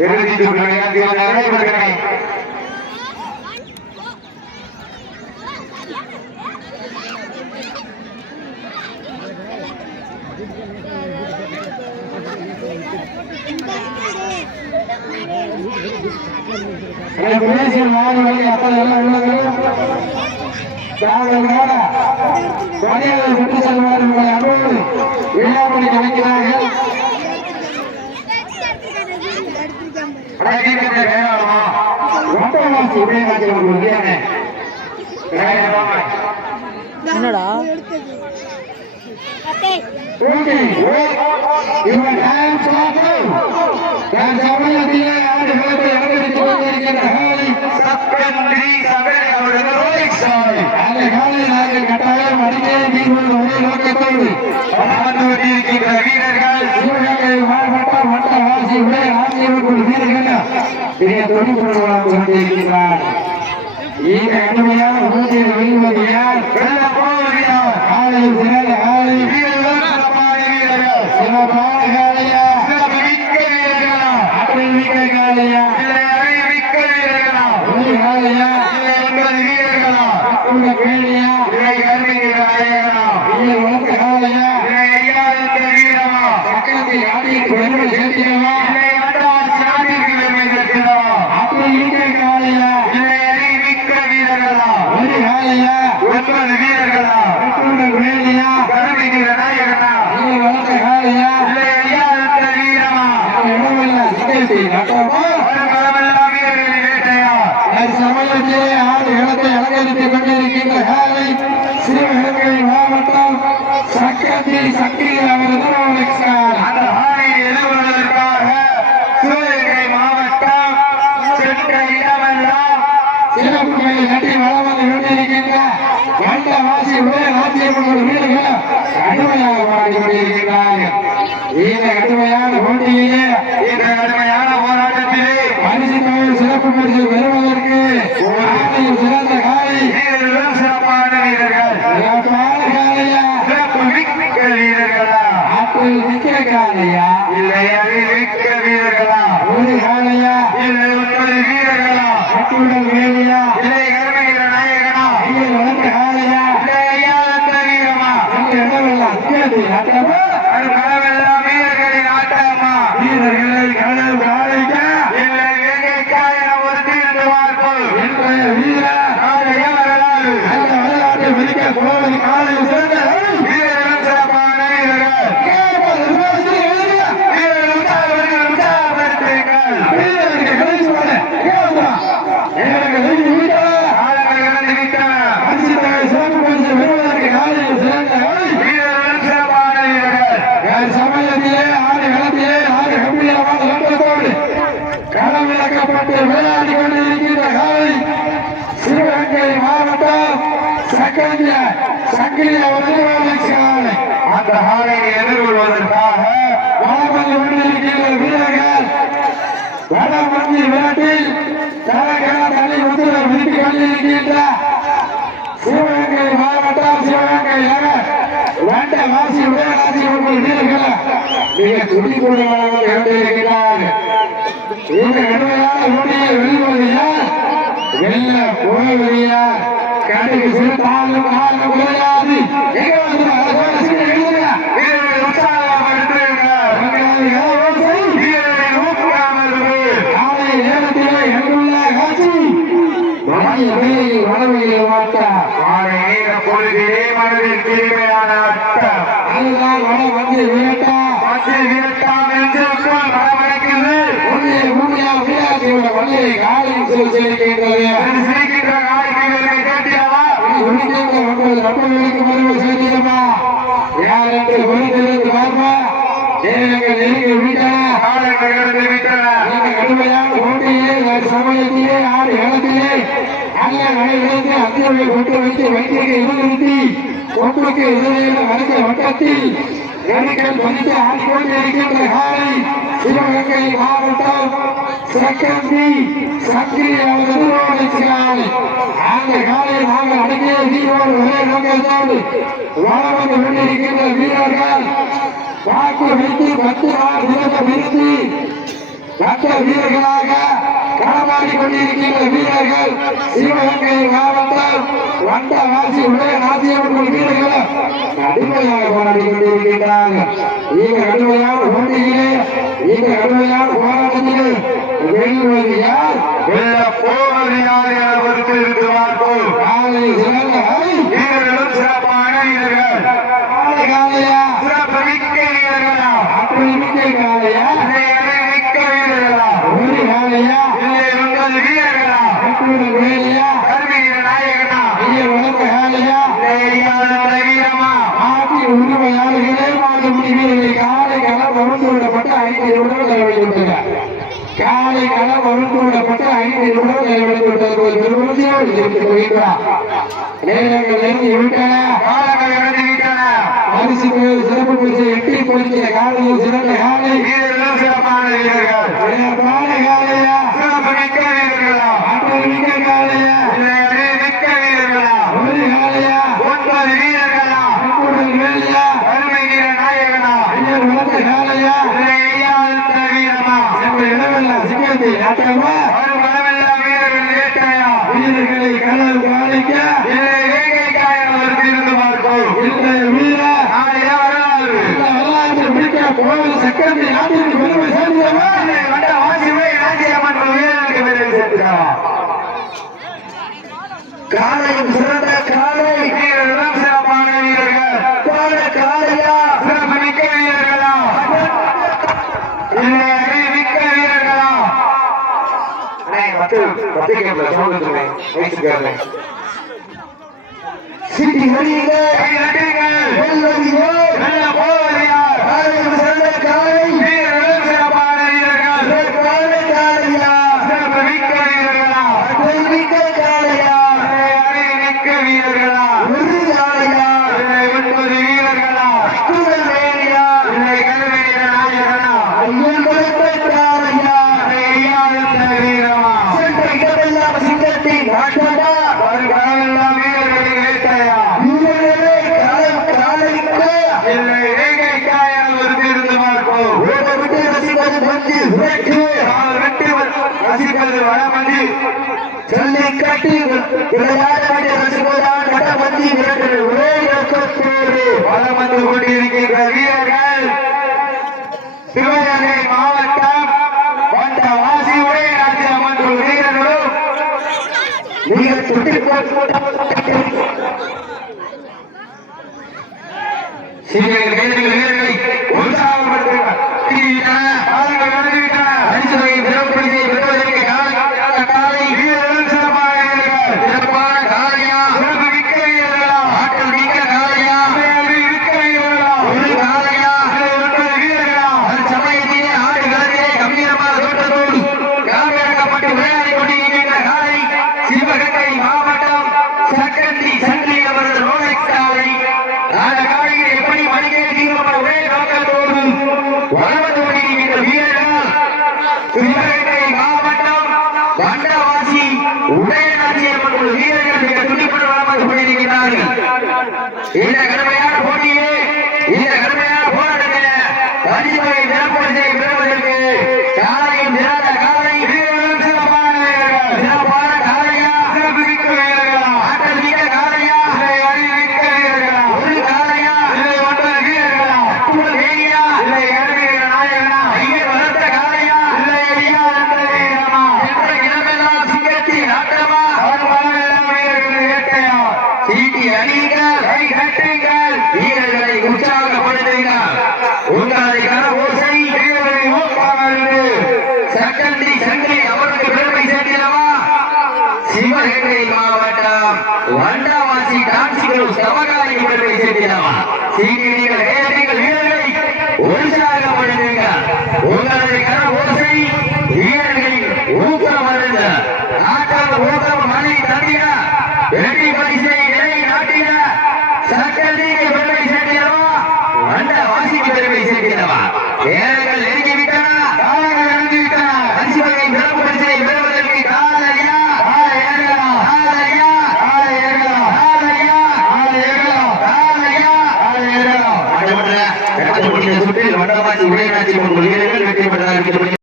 இறுதி சுற்று நடைபெறுகிறது. விழாமணி கலைக்கிறார்கள். என்னடா கட்டாயம் அடிக்கே நீர் ஒரே நோக்கத்தோடு வீரர்கள் சிவகங்கை மாவட்டம் மட்டவாசி உடைய ஆசிரியர்கள் வீரர்கள் பெரிய தொழில்நுட்பமாக கொண்டிருக்கிறார். இந்த கடுமையான போட்டியில் வெல்வது யார்? சிவகங்கை மாவட்டம் சக்கரத்தி சக்தி அந்த ஆணையை எதிர்கொள்வதற்காக சிவகங்கை மாவட்டம் சென்ற இடமெல்லாம் சிறப்புகளை நன்றி வளம் வந்து கொண்டிருக்கின்ற கண்டவாசி உடைய ராஜ்யமன்ற வீரர்கள் கடுமையாக பாடி கொண்டிருக்கிறார்கள். இந்த கடுமையான போட்டியிலே இந்த கடுமையான போராட்டத்திலே பரிசு தொகை சிறப்பு பரிசு பெறுவதற்கு சிறந்த காலை சிறப்பான வீரர்கள் சிறப்பு மிக்க வீரர்களா ஆற்றில் மிக்க காலையா இல்லை மிக்க வீரர்களா ஒரு காலையா இல்லை 9 வீரர்களா கட்டுடல் வேலையா இல்லை கருமையில நாயகனா இல்லை வளர்ந்த காலையா இல்லை ஐயா அந்த வீரமா என்று இடமெல்லாம் ஆட்டமா அது களமெல்லாம் வீரர்களின் ஆட்டமா வீரர்களை கடல் காலைக்கா இல்லை வேங்கைக்கா என ஒரு தீர்ந்து பார்ப்போம் இன்றைய வீரர் காலையா வரலாறு அந்த வரலாற்றை மதிக்க போவது காலையில் சிறந்த வீரர்கள் சிறப்பான வீரர்கள் விளையாடி கொண்டிருக்கின்ற காலை சிவகங்கை மாவட்டம் சங்கிலி அந்த காலையை எதிர்கொள்வதற்காக வளம் வந்து கொண்டிருக்கின்ற வீரர்கள் வடமஞ்சி விரட்டில் தலகன தனி முதல்வர் விதித்துக் கொண்டிருக்கின்ற சிவகங்கை மாவட்டம் சிவகங்கை வண்ட வாசி உதயராசி வீரர்கள் மிக துடிக்கூடமாக கொண்டிருக்கிறார்கள். இந்த கடுமையான ஓடியை வெல்வது யார்? வெல்ல போவதியா? கடைக்கு சிறுத்தாலும் காலம் கிடையாது. எங்க வந்து வளமையில் மாட்டார் மனதில் தீமையான அர்த்தம் அதுதான் வட வந்து விரட்டா வந்து விரட்டாம் என்று வடமடைக்கிறது வள்ளியை காலையில் சிரிக்கின்றது சிரிக்கின்ற காலைக்கு கேட்டியாவா மறுபடி சேர்த்திடமா யார் என்று பொறுத்திருந்து பார்ப்பா கடுமையான போட்டியிலே சமயத்திலே ஆறு இடத்திலே நல்ல நடைபெற்று அத்தியோடு கொண்டு வைத்து வைத்திருக்க எதிர்நிறுத்தி ஒன்றுக்கு எதிரில் வரைந்த வட்டத்தில் நெருக்கல் பதித்து ஆடிக்கொண்டு இருக்கின்ற காலை சிவகங்கை மாவட்டம் சக்கரத்தி சக்தி அவர்கள் அந்த காலையை நாங்கள் அடங்கிய வீரோடு ஒரே நோக்கத்தோடு வளம் வந்து கொண்டிருக்கின்ற வீரர்கள் வாக்கு வைத்து 10 நாள் விரதம் இருந்து மற்ற வீரர்களாக களமாடி கொண்டிருக்கின்ற வீரர்கள் சிவகங்கை மாவட்டம் வண்டவாசி உடைய நாசியம்மன் வீரர்கள் கடுமையாக போராடி கொண்டிருக்கின்றார்கள். இந்த கடுமையான போட்டியிலே இந்த கடுமையான போராட்டத்திலே வெல்வது யார் வெல்ல போவது யார் என பொறுத்திருந்து பார்ப்போம். காலை சிறந்த வீரர்களும் சிறப்பான வீரர்கள். காலை காலையா சிறப்பு மிக்க வீரர்களா அப்படி மிக்க காலையா மிக்க வீரர்களா ஒரு காலையா இல்லை உங்கள் வீரர்களா வேலையா கருவீர நாயகனா ஐயா வளர்ந்த காலையா வீரமா ஆட்சி உரிமையாளர்களே மாற்ற முடிவீரர்களை காலை களம் அமர்ந்து விடப்பட்ட 5 நிமிடம் நிறைவேற்றிவிட்டன. காலை களம் அமர்ந்து விடப்பட்ட 5 நிமிடம் நிறைவேற்றிவிட்டது. ஒரு பெருமதியோடு தெரிவித்துக் கொள்கிறார். நேரங்கள் நெருங்கி விட்டன. காலங்கள் நடந்து விட்டன. பரிசு சிறப்பு பரிசு எட்டி கொடுக்கிற காலையில் சிறந்த காலை வீரர்கள் சிறப்பான வீரர்கள் சிறப்பான காலையா சிறப்பு மிக்க வீரர்களா ஆற்றல் மிக்க காலையா மிக்க வீரர்களா ஒரு காலையா 9 வீரர்களா வேலையா அருமை வீர நாயகனா ஐயர் வளர்ந்த காலையா வீரமா எங்கள் இடமெல்லாம் சிங்கத்தை நாட்டமா ஒரு மனமெல்லா வீரர்கள் வேட்டையா வீரர்களை களம் காணிக்க இருந்து பார்ப்போம். இன்றைய வீரா வரலாறு பிடிக்க கோவில் சக்கரத்தை நாட்டிற்கு பெருமை சேர்ந்தவர் வாசிவை ராஜ்யம்மன் வீரர்களுக்கு பெருமை சேர்க்கிறார். காலையும் சிறந்த காலை வீரர்களும் சிறப்பான வீரர்கள் காலையா சிறப்பு மிக்க வீரர்களா இல்லை மிக்க வீரர்களா சிட்டி நடிகள் வெல்ல போவது யார் காலையும் சிறந்த காலை வீரர்களும் சிறப்பான வீரர்கள் காலையா சிறப்பு மிக்க வீரர்களா மிக்க காலையா மிக்க வீரர்களா ஒரு காலையா 9 வீரர்களா துகள் வேலியா இல்லை கல்வெளிய நாயகனா ஐயன் குலத்த காலையா வீரமா சென்ற இடமெல்லாம் சிங்கத்தின் நாட்டமா ஒரு காலெல்லாம் வீரர்களை வேட்டையா வீரர்களே காலைக்கு இல்லை வேங்கைக்காயால் இருந்து பார்ப்போம். விட்டு ரசிப்பது பஞ்சு விட்டு ரசிப்பது வடமஞ்சி சொல்லி கட்டி விளையாட வேண்டிய ரசிப்பதான் வடமஞ்சி வீரர்கள் ஒரே இலக்கத்தோடு வளம் வந்து கொண்டிருக்கின்ற வீரர்கள் சிவகங்கை மாவட்டம் வண்டவாசி உடைய ராஜ்யம்மன் வீரர்களும் மிக சுட்டி வீரர்களை உற்சாகப்படுத்துகிறார். சிவகங்கை மாவட்டம் சக்கரத்தி சங்கிலி அவர்கள் ரோலெக்ஸ் காலை அந்த காலையில் எப்படி மணிக்கே தீர்மானம் ஒரே நோக்கத்தோடு வளர்ந்து கொண்டிருக்கின்ற வீரர்கள் சிவகங்கை மாவட்டம் வண்டவாசி உடைய